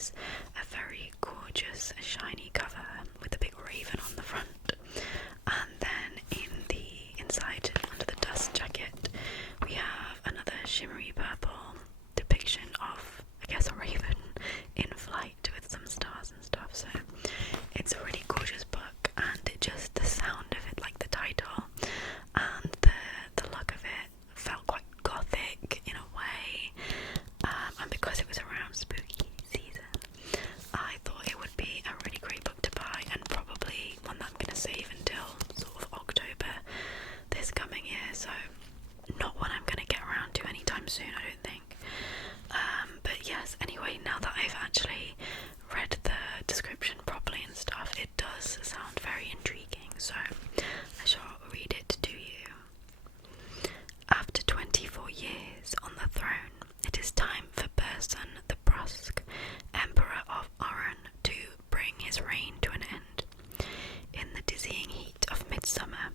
is a very gorgeous shiny cover with a big raven on the front, and then inside under the dust jacket we have another shimmery purple depiction of, I guess, a raven in flight with some stars and stuff. So it's a really gorgeous book, and the sound of it, like the title and the look of it, felt quite gothic in a way, and because it was around spooky season, I thought it would be a really great book to buy, and probably one that I'm going to save until sort of October this coming year. So not one I'm going to get around to anytime soon, I don't think. But yes, anyway, now that I've actually read the description properly and stuff, it does sound very intriguing, so I shall read it to you. After 24 years on the throne, it is time for Berson the Brusque, Emperor of Oran, to bring his reign to an end. In the dizzying heat of midsummer,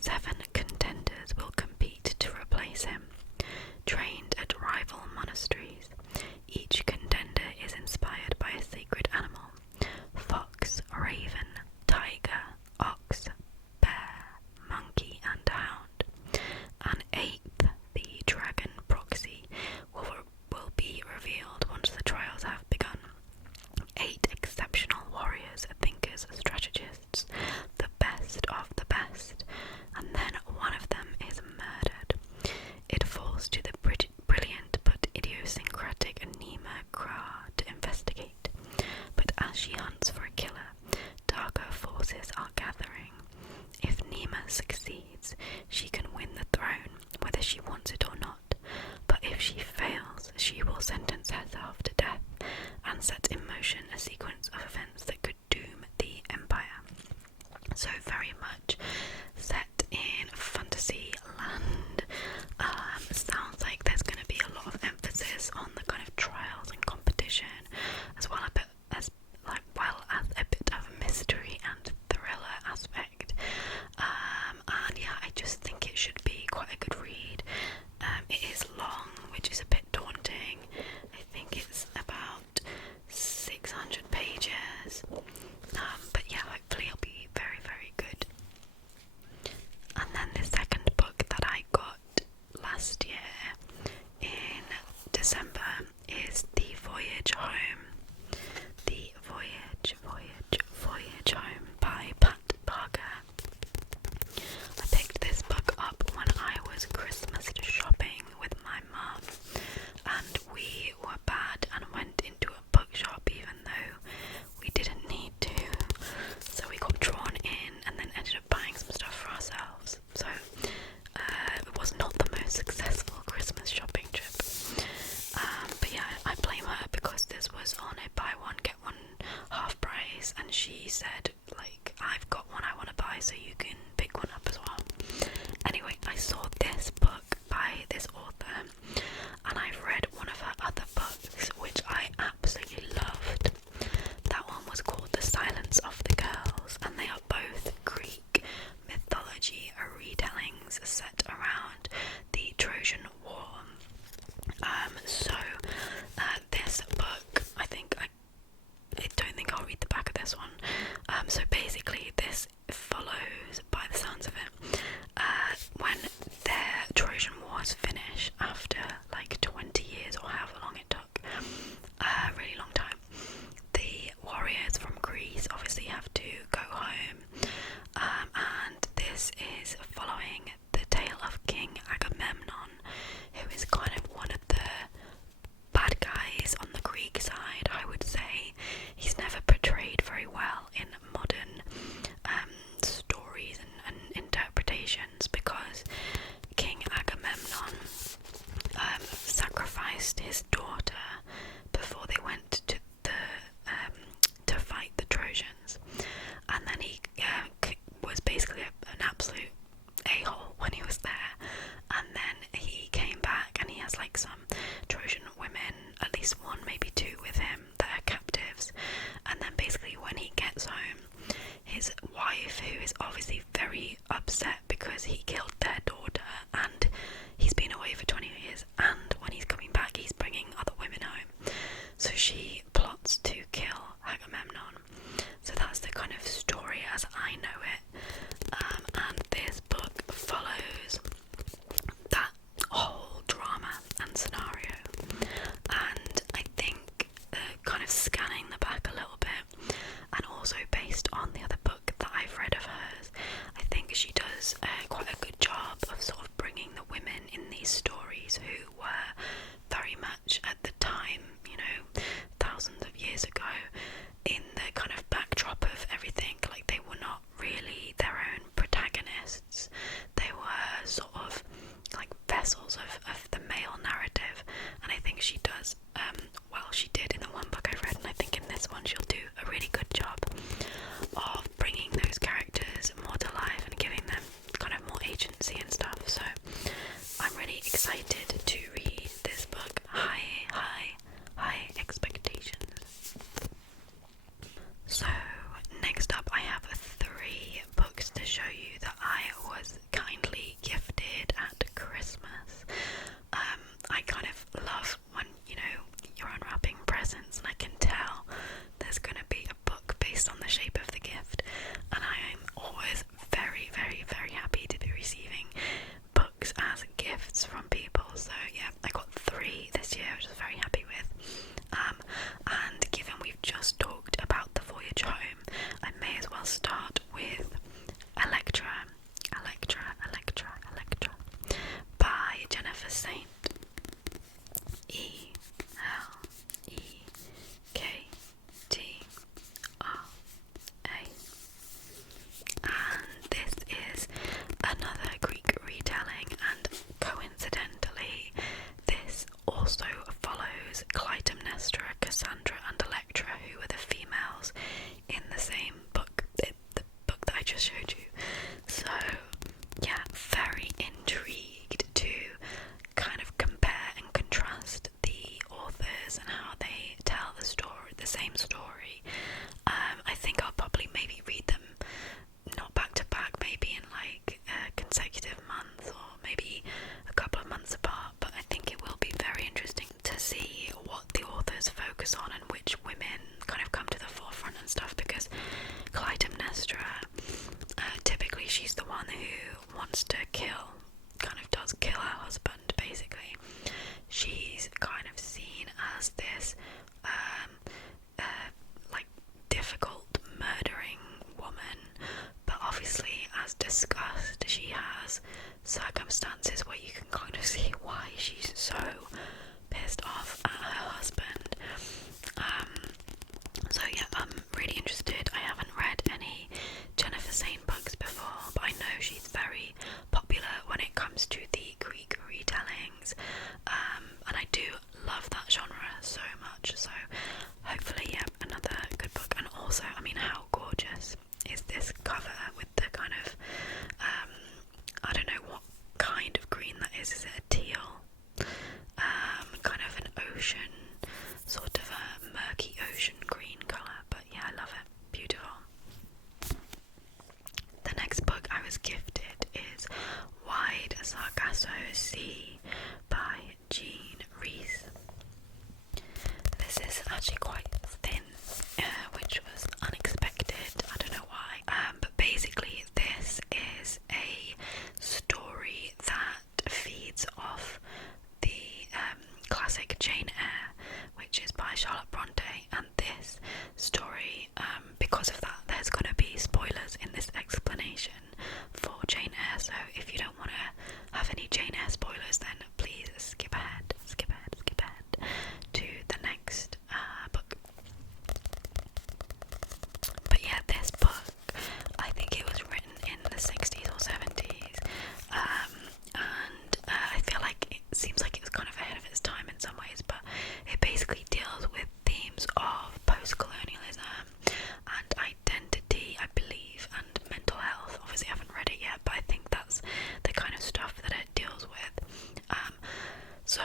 7 contenders will compete to replace him. Trained at rival monasteries, each contender is inspired by a sacred animal: fox, raven, tiger, ox, bear, monkey, and hound. An 8th, the dragon proxy, will be revealed once the trials have begun. 8 exceptional warriors, thinkers, strategists, the best of the best, and then one of them is murdered. It falls to the brilliant but idiosyncratic Nima Kra to investigate, but as she hunts for a killer, darker forces are gathering. If Nima succeeds, she can win the throne, whether she wants it or not, but if she fails, she will sentence herself to death and set in motion a sequence of events that could doom the empire. So very much set in fantasy land. Sounds like there's going to be a lot of emphasis on the kind of trials and competition, as well as a bit of mystery and thriller aspect. And yeah, I just think it should be quite a good read. It is long, which is a bit daunting. I think it's about 600 pages. But yeah, hopefully it'll be very, very good. And then the second book that I got last year in December is The Voyage Home. The Voyage Home by Pat Parker. I picked this book up when I was Christmas shopping with my mum, and we were bad and went into a bookshop even though we didn't need to. So we got drawn in and then ended up buying some stuff for ourselves. So it was not the most successful Christmas shopping trip. But yeah, I blame her because this was on a buy one get one half price, and she said, like, I've got one I want to buy, so you can pick one up as well. Anyway, I saw this book by this author, and I've read one of her other books which I absolutely loved. That one was called The Silence of the Girls, and they are both Greek mythology retellings set around the Trojan War. This book, I don't think I'll read the back of this one. So basically this follows, by the sounds of it, when there ago, in the kind of backdrop of everything, like they were not really their own protagonists. They were sort of like vessels of the male narrative, and I think she does, well, she did in the one book I read, and I think in this one she'll do a really good job of bringing those characters more to life and giving them kind of more agency and stuff. So I'm really excited to read this book. High expectations. So next up I have 3 books to show you that I was kindly gifted at Christmas. I kind of love when, you know, you're unwrapping presents and I can tell there's going to be a book based on the shape of the gift, and I am always very, very, very happy to be receiving books as gifts from people. So yeah, I got 3 this year, which I was very happy with. And given we've just talked about The Voyage Home, I may as well start with Electra by Jennifer Saint. Elektra. And this is another Greek retelling, and coincidentally this also follows Clytemnestra, Cassandra and Electra, who were the females in the same book, the book that I just showed you. So yeah, very intrigued to kind of compare and contrast the authors and how they tell the story, the same story. I think I'll probably maybe read them not back to back, maybe in like consecutive months or maybe a couple of months apart, but I think it will be very interesting to see what the authors focus on and which women kind of come to the forefront and stuff, because Clytemnestra, typically she's the one who wants to does kill her husband basically. She's kind of seen as this like difficult murdering woman, but obviously as discussed she has circumstances where you can kind of see why she's so pissed off at her husband. So yeah, I'm really interested. I haven't read any Jennifer Saint books before, but I know she's very popular when it comes to the Greek retellings, and I do love that genre so much. So hopefully, yeah, another good book. And also, I mean, how gorgeous is this cover with the kind of I don't know what kind of green that is. Is it a teal? Kind of an ocean, sort of a murky ocean green colour, but yeah, I love it. Beautiful. The next book I was gifted is Wide Sargasso Sea by Jean Rhys. This is actually quite thin, which was unexpected. I don't know why. But basically this is a story that feeds off the classic Jane Eyre, which is by Charlotte Bronte, and this story, because of that, there's going to be spoilers in this explanation for Jane Eyre, so if you don't want to have any Jane Eyre spoilers, then please skip ahead to the next book. But yeah, this book, I think it was written in the 60s or 70s, and I feel like it seems like it was kind of ahead of its time in some ways, but it basically deals with themes of post-colonialism and identity, I believe, and mental health. Obviously I haven't read it yet, but I think that's the kind of stuff that it deals with. So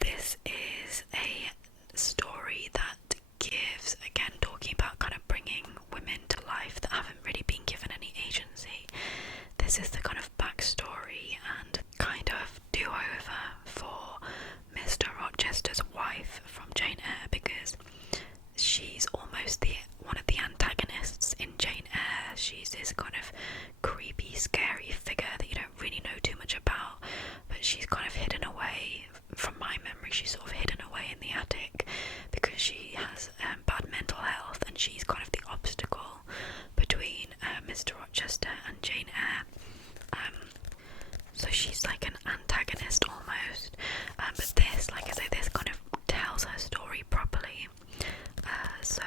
this is a story that gives, again, talking about kind of bringing women to life that haven't really been given any agency. This is the kind of backstory and kind of do-over for Mr. Rochester's wife from Jane Eyre, because she's almost one of the antagonists in Jane Eyre. She's this kind of creepy, scary figure that you don't really know too much about, but she's kind of hidden away. From my memory, she's sort of hidden away in the attic because she has bad mental health, and she's kind of the obstacle between Mr. Rochester and Jane Eyre. So she's like an antagonist almost, but this, like I say, this kind of tells her story properly. So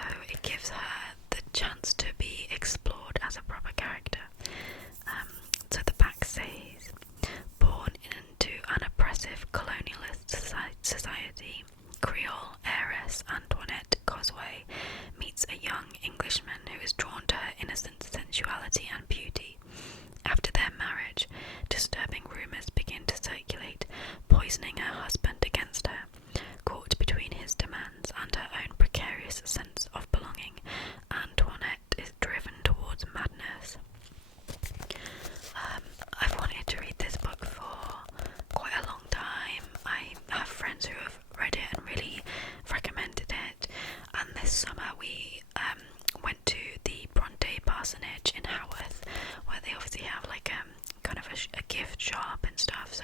meets a young Englishman who is drawn to her innocent sensuality and beauty. After their marriage, disturbing rumours begin to circulate, poisoning her husband against her. Caught between his demands and her own precarious sense of belonging, Antoinette is driven towards madness. I've wanted to read this book for quite a long time. I have friends who have read it and really recommended it, and this summer we went to the Bronte Parsonage in Haworth, where they obviously have like kind of a gift shop and stuff, so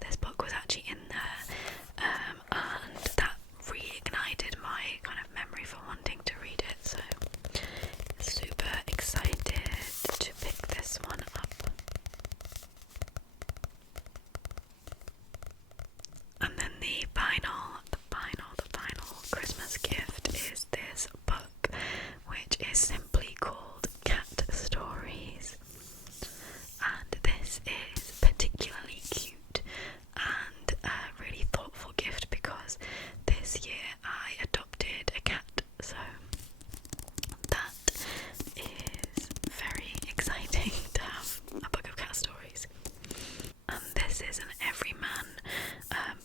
this book was actually in there, and that reignited my kind of memory for wanting to read it, so super excited to pick this one up. And then the final Christmas gift is this book, which is simply called Cat Stories. And this is particularly cute and a really thoughtful gift because this year I adopted a cat, so that is very exciting to have a book of cat stories. And this is an Everyman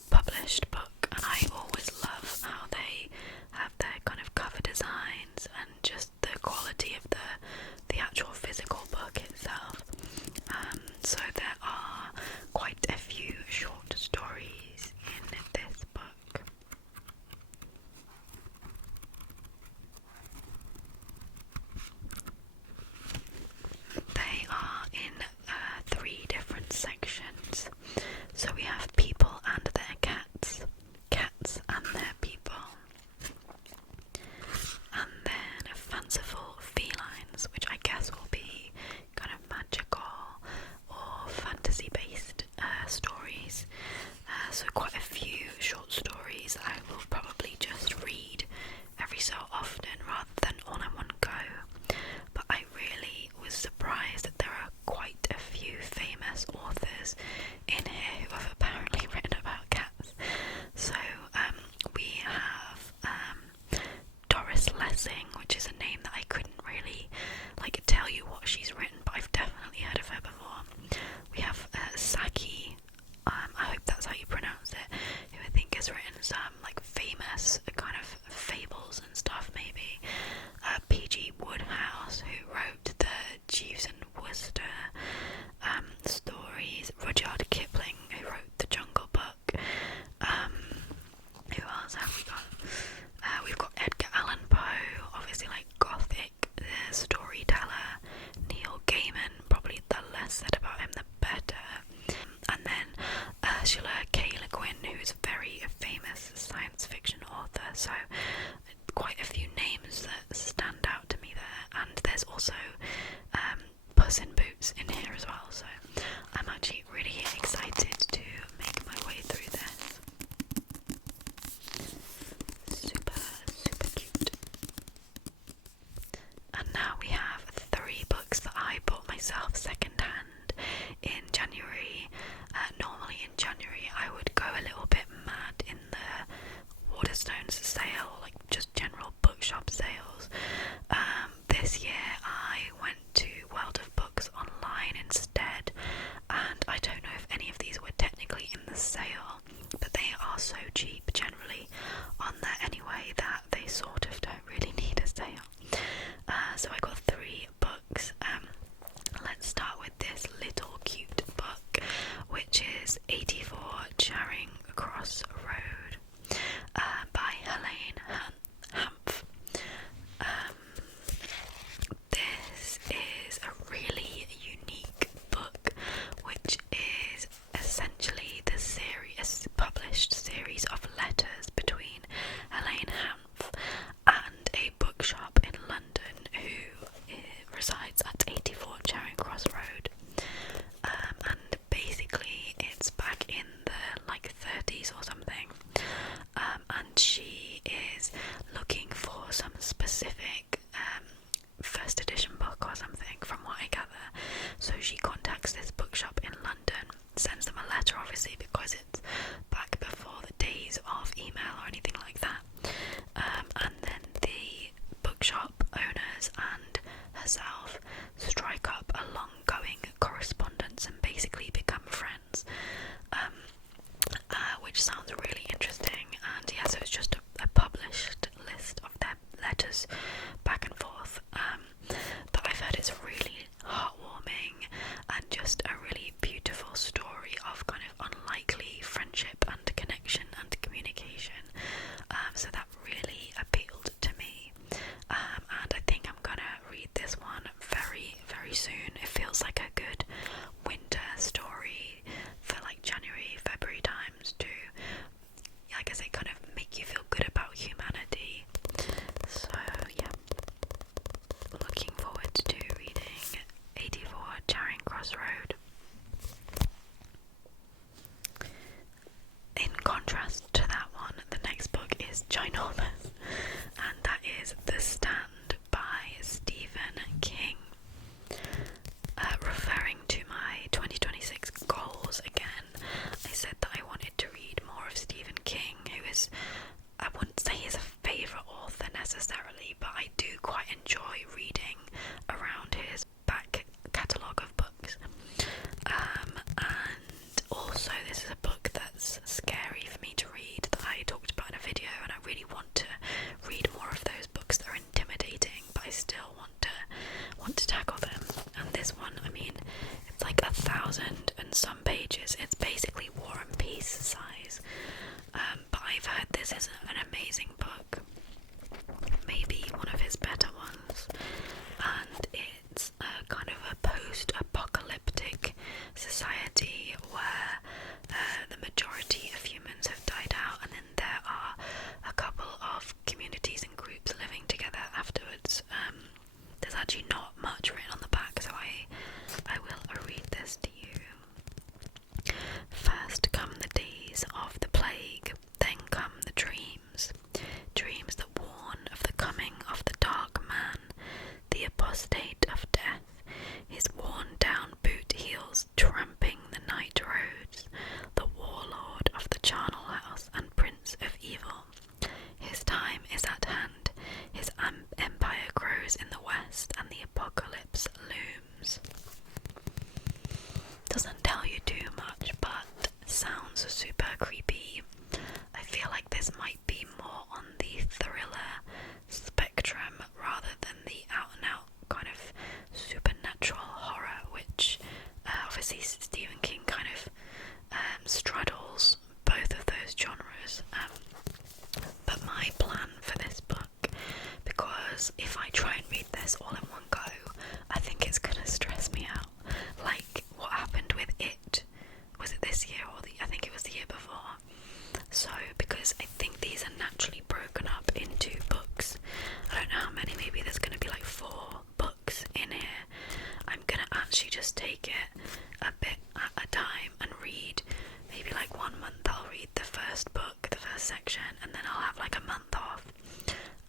published book, and I always love how they have their kind of cover designs and just the quality of the actual physical book itself. So there are quite a few short stories in this book. They are in 3 different sections. So we have people and their cats, cats and their people, and then fanciful felines, which I guess will be kind of magical or fantasy based stories. So quite a few short stories I will probably just read every so often rather than all in one go. But I really was surprised that there are quite a few famous authors in here who have apparently written about cats. So we have Doris Lessing, which is a name that I couldn't really tell you what she's written, but I've definitely heard of her before. We have Saki, I hope that's how you pronounce it, who I think has written some famous kind of fables and stuff maybe. P.G. Wodehouse, who wrote the Jeeves and Wooster stories. Rudyard Kipling, who wrote the Jungle Book. Who else have we got? We've got Edgar Allan Poe, obviously Gothic, the storyteller. Neil owners and herself strike up a long-going correspondence and basically become friends, which sounds really interesting. And yeah, so it's just a published list of their letters back and forth, but I've heard it's really heartwarming and just a really beautiful story of kind of unlikely friendship and connection and communication, so that really appealed to me, and I think I'm gonna read this one very, very soon. It feels like a good winter story for like January, February times to, like I say, kind of make you feel good about humanity. So yeah, looking forward to reading 84 Charing Cross Road. In contrast to that one, the next book is ginormous, and that is The Stand by Stephen King. Referring to my 2026 goals again, I said that I wanted to read more of Stephen King, who is, I wouldn't say he's a favourite author necessarily, but I do quite enjoy reading around his back catalogue of books. And also this is a book that's scary for me to read, that I talked about in a video, and I really want to read more of those books that are intimidating, but I still want to tackle them. And this one, I mean, it's like 1,000 and some pages. It's basically War and Peace size. But I've heard this is an amazing book, maybe one of his better ones, and it's kind of a post-apocalyptic society where the majority of humans have died out, and then there are a couple of communities and groups living together afterwards. There's actually not much written on the back, so I will read this to you. First come the days of the plague, then come the dreams, dreams that warn of the coming of the dark man, the apostate of death, his worn-down boot heels tramping the night roads, the warlord of the charnel house and prince of evil. His time is at hand, his empire grows in the west, and the apocalypse looms. Doesn't tell you too much, but sounds super creepy. I feel like this might be more on the thriller spectrum rather than the out-and-out kind of supernatural horror, which obviously Stephen King kind of straddles both of those genres. But my plan for this book, because if I try and read this all in one go, I think it's gonna stress me out. Like what happened with It. Was it this year, or I think it was the year before? So, because I think these are naturally broken up into books. I don't know how many, maybe there's gonna be like 4 books in here. I'm gonna actually just take it a bit at a time and read, maybe like 1 month I'll read the first book, the first section, and then I'll have like a month off,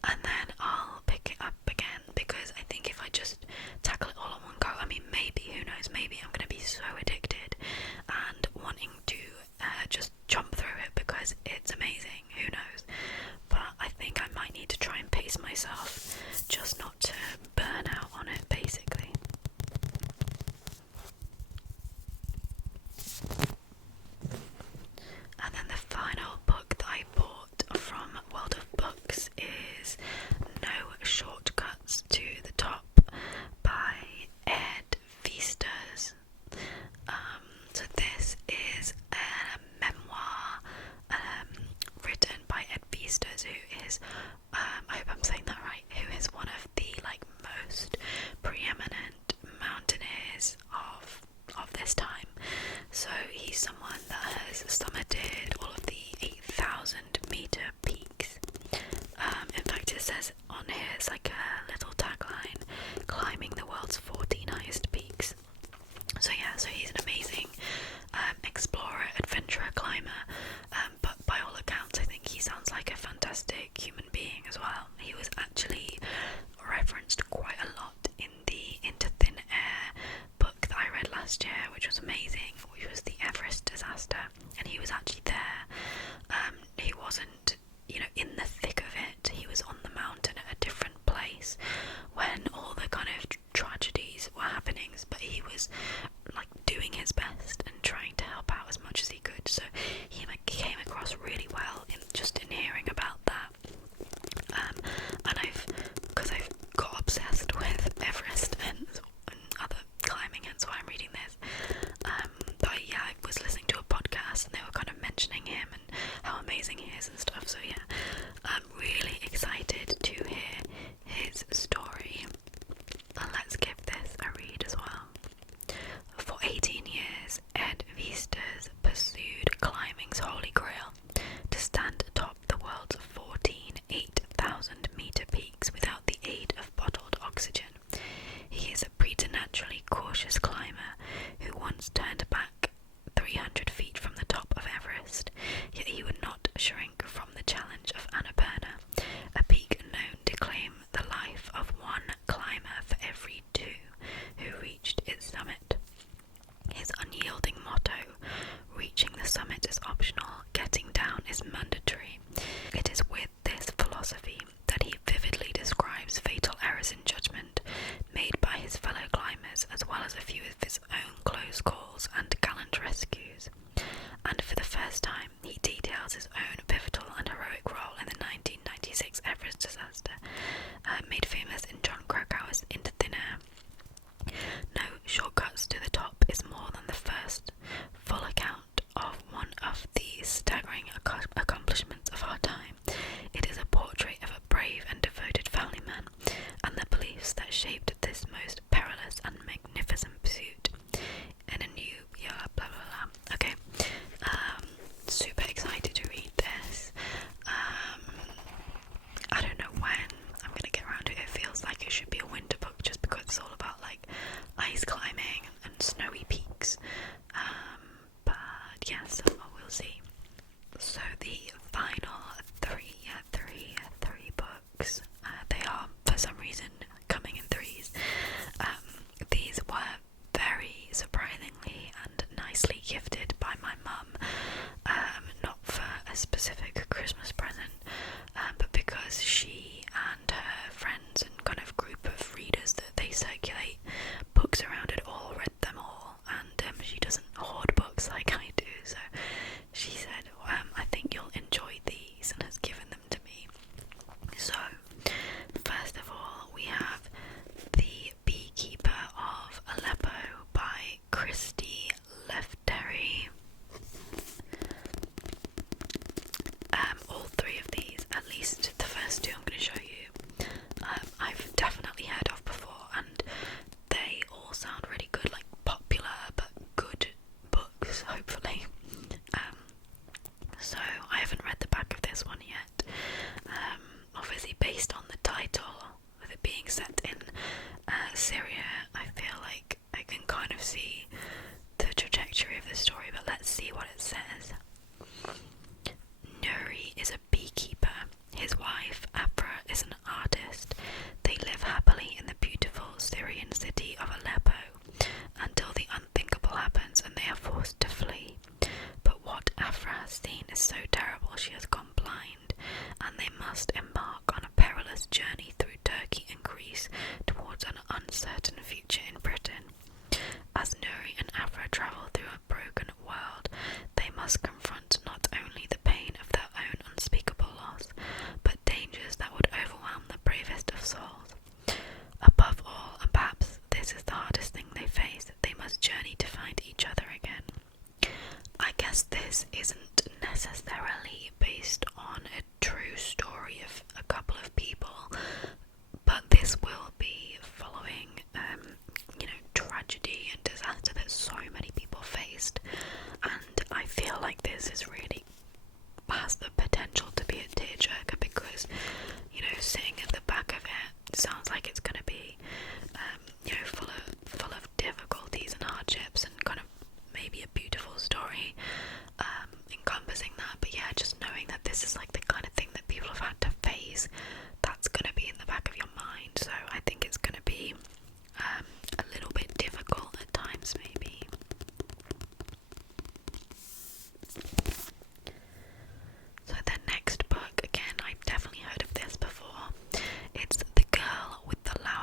and then I'll pick it up again, because I think if I just tackle it all in one go, I mean, maybe, who when all the kind of tragedies were happening, but he was like doing his best and trying to help out as much as he could. So he like came across really well in hearing about that. And because I've got obsessed with Everest and other climbing, hence why I'm reading this. But yeah, I was listening to a podcast and they were kind of mentioning him and how amazing he is and stuff. So yeah, I'm really excited to hear his story. And let's give this a read as well. For 18 years, Ed Viesturs pursued climbing's holy grail, to stand atop the world's 14 8,000-metre peaks without the aid of bottled oxygen. He is a preternaturally cautious climber who once turned back 300 feet from the top of Everest, yet he would not shrink from the challenge of Annapurna, a peak known to claim the life of one climber for every two who reached its summit. His unyielding motto, reaching the summit is optional, getting down is mandatory. It is with this philosophy that he vividly describes fatal errors in judgment made by his fellow climbers, as well as a few of his own close calls and gallant rescues. And for the first time, he details his own pivotal and heroic role in the 1996 Everest disaster, made famous in John Krakauer's Into Thin Air. No shortcuts to the top is more than the first full account of one of the staggering accomplishments of our time. It is a portrait of a brave and devoted family man, and the beliefs that shaped this most perilous and magnificent pursuit. In a new year, blah blah blah. Okay, super excited to read this. I don't know when I'm gonna get around to it. It feels like it should be a winter book just because it's all about like ice climbing and snowy peaks. But yeah, so we'll see. So the final three books, they are for some reason coming in threes. These were very surprisingly and nicely gifted by my mum, not for a specific Christmas present, but because she and her friends and kind of group of readers that they circulate books around it all read them all, and she doesn't hoard books like I do, so she said, I think you'll enjoy these, and has given them to me. So, first of all, we have The Beekeeper of Aleppo by Christy Lefteri. All three of these, at least the first two I'm going to show you, I've definitely heard of before, and they all sound really good, like popular but good books, hopefully. So I haven't read the back of this one yet. Obviously based on the title, with it being set in Syria, I feel like I can kind of see the trajectory of the story, but let's see what it says. Nuri is a beekeeper. His wife, Afra, is an artist. They live happily in the beautiful Syrian city of Aleppo until the unthinkable happens and they are forced to flee. But what Afra has seen is so terrible she has gone blind, and they must embark on a perilous journey through Turkey and Greece towards an uncertain future in Britain. As Nuri and Afra travel through a broken world, they must confront not only the pain of their own unspeakable loss, but dangers that would overwhelm the bravest of souls. Above all, and perhaps this is the hardest thing they face, they must journey to find each other again. I guess this isn't necessarily based on a true story of a couple of people, but this will be following, tragedy and disaster that so many people faced, and I feel like this is really has the potential to be a tearjerker because, sitting at the back of it sounds like it's going to be, full of difficulties and hardships and kind of maybe a beautiful story encompassing that. But yeah, just knowing that this is like the kind of thing that people have had to face, that's going to be in the back of your mind. So I think it's going to be a little bit difficult at times, maybe. So the next book, again, I've definitely heard of this before. It's The Girl with the Loud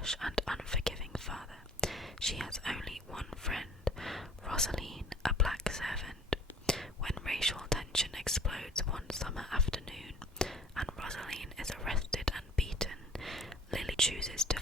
harsh and unforgiving father. She has only one friend, Rosaline, a black servant. When racial tension explodes one summer afternoon and Rosaline is arrested and beaten, Lily chooses to